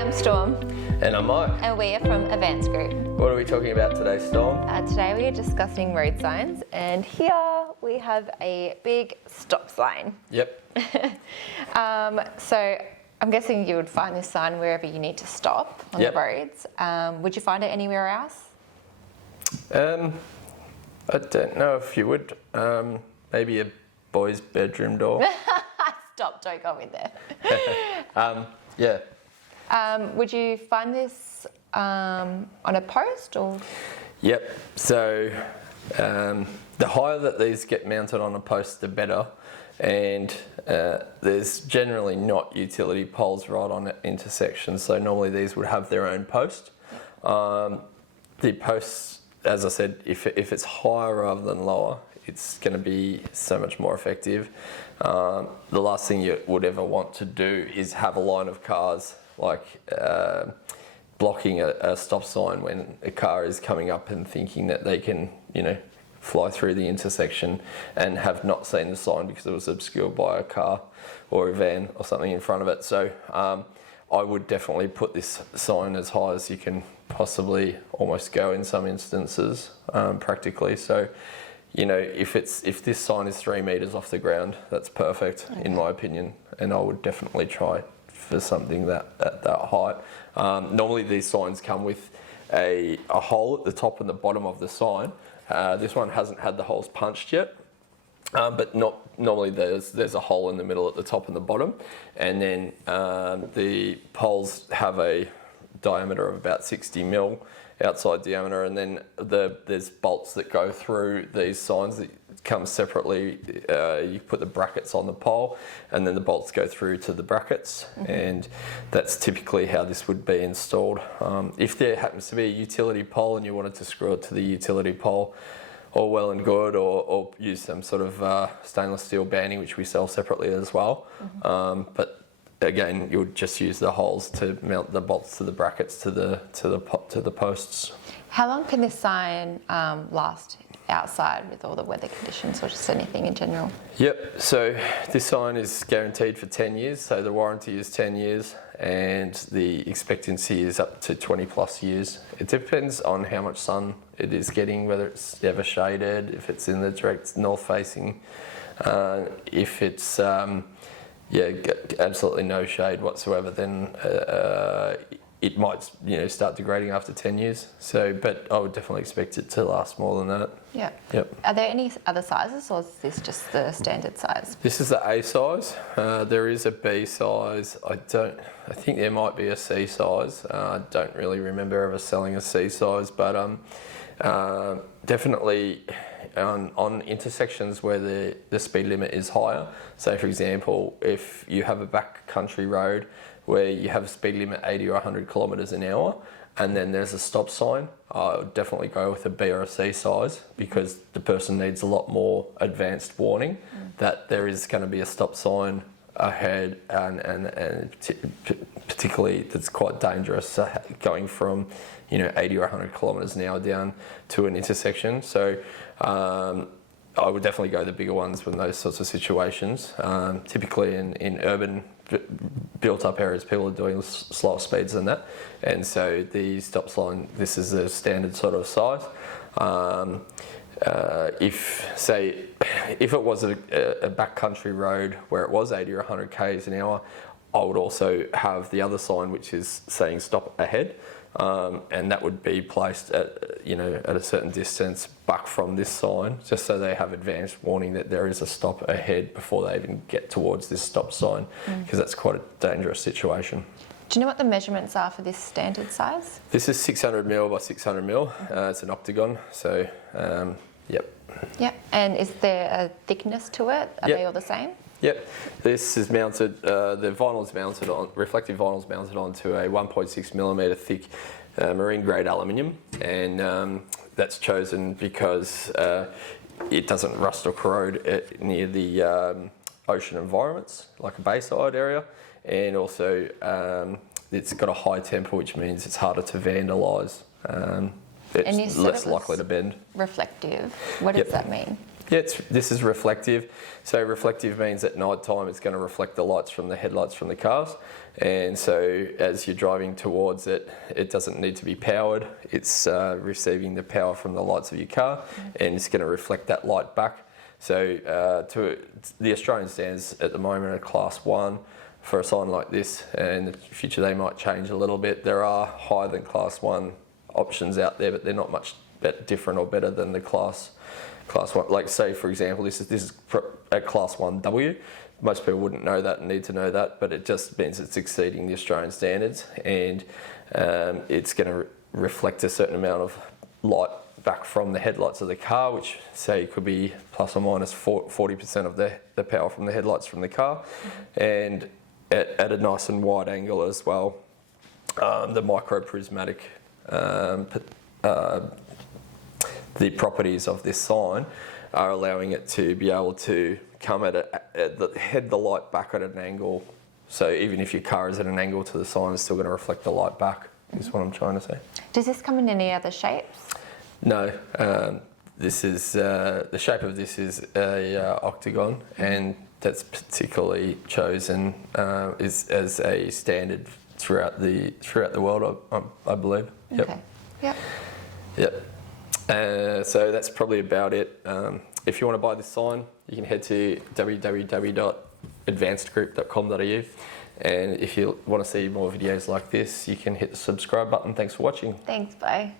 I'm Storm. And I'm Mike. And we are from Advance Group. What are we talking about today, Storm? Today we are discussing road signs, and here we have a big stop sign. Yep. So I'm guessing you would find this sign wherever you need to stop on the roads. Would you find it anywhere else? I don't know if you would. Maybe a boy's bedroom door. Stop, don't go in there. Yeah. Would you find this on a post or? Yep. So the higher that these get mounted on a post, the better. And there's generally not utility poles right on intersections, so normally these would have their own post. The posts, as I said, if it's higher rather than lower, it's going to be so much more effective. The last thing you would ever want to do is have a line of cars blocking a stop sign when a car is coming up and thinking that they can, fly through the intersection and have not seen the sign because it was obscured by a car or a van or something in front of it. So I would definitely put this sign as high as you can possibly almost go in some instances, practically. So, if this sign is 3 meters off the ground, that's perfect, in my opinion, and I would definitely try for something at that height. Normally these signs come with a hole at the top and the bottom of the sign. This one hasn't had the holes punched yet, but normally there's a hole in the middle at the top and the bottom, and then the poles have a diameter of about 60 mil outside diameter, and then there's bolts that go through these signs that come separately. You put the brackets on the pole, and then the bolts go through to the brackets, and that's typically how this would be installed. If there happens to be a utility pole and you wanted to screw it to the utility pole, all well and good, or use some sort of stainless steel banding, which we sell separately as well. But again, you would just use the holes to mount the bolts to the brackets to the posts. How long can this sign last outside with all the weather conditions, or just anything in general? Yep, so this sign is guaranteed for 10 years, so the warranty is 10 years and the expectancy is up to 20 plus years. It depends on how much sun it is getting, whether it's ever shaded, if it's in the direct north facing, if it's absolutely no shade whatsoever, then it might start degrading after 10 years. So, but I would definitely expect it to last more than that. Yeah. Yep. Are there any other sizes, or is this just the standard size? This is the A size. There is a B size. I think there might be a C size. I don't really remember ever selling a C size, but definitely on intersections where the speed limit is higher. So, for example, if you have a backcountry road where you have a speed limit 80 or 100 kilometres an hour, and then there's a stop sign, I would definitely go with a B or a C size, because the person needs a lot more advanced warning that there is going to be a stop sign ahead, and particularly that's quite dangerous, going from 80 or 100 kilometres an hour down to an intersection. So I would definitely go the bigger ones when those sorts of situations. Typically in urban built up areas, people are doing slower speeds than that, and so the stop sign, this is a standard sort of size. If it was a backcountry road where it was 80 or 100 k's an hour, I would also have the other sign which is saying stop ahead, and that would be placed at a certain distance back from this sign, just so they have advanced warning that there is a stop ahead before they even get towards this stop sign, because that's quite a dangerous situation. Do you know what the measurements are for this standard size? This is 600 mil by 600 mil. It's an octagon, so yep. Yep. And is there a thickness to it? Are they all the same? Yep. This is mounted, the vinyl's mounted on, reflective vinyl's mounted onto a 1.6 millimetre thick marine grade aluminium, and that's chosen because it doesn't rust or corrode near the ocean environments, like a bayside area, and also it's got a high temper, which means it's harder to vandalise. It's less likely to bend. Reflective. What does that mean? Yeah, this is reflective. So reflective means at night time it's going to reflect the lights from the headlights from the cars. And so as you're driving towards it, it doesn't need to be powered. It's receiving the power from the lights of your car, and it's going to reflect that light back. So the Australian standards at the moment are Class 1 for a sign like this, and in the future they might change a little bit. There are higher than Class 1 options out there, but they're not much different or better than the Class 1. Like say for example, this is a Class 1W. Most people wouldn't know that and need to know that, but it just means it's exceeding the Australian standards, and it's going to reflect a certain amount of light back from the headlights of the car, which say could be plus or minus 40% of the power from the headlights from the car, and at a nice and wide angle as well. The microprismatic, the properties of this sign are allowing it to be able to come head the light back at an angle. So even if your car is at an angle to the sign, it's still going to reflect the light back, is what I'm trying to say. Does this come in any other shapes? No, this is the shape of this is a octagon, and that's particularly chosen as a standard throughout the world, I believe. Yep. Okay. Yep. Yep. So that's probably about it. If you want to buy this sign, you can head to www.advancedgroup.com.au, and if you want to see more videos like this, you can hit the subscribe button. Thanks for watching. Thanks, bye.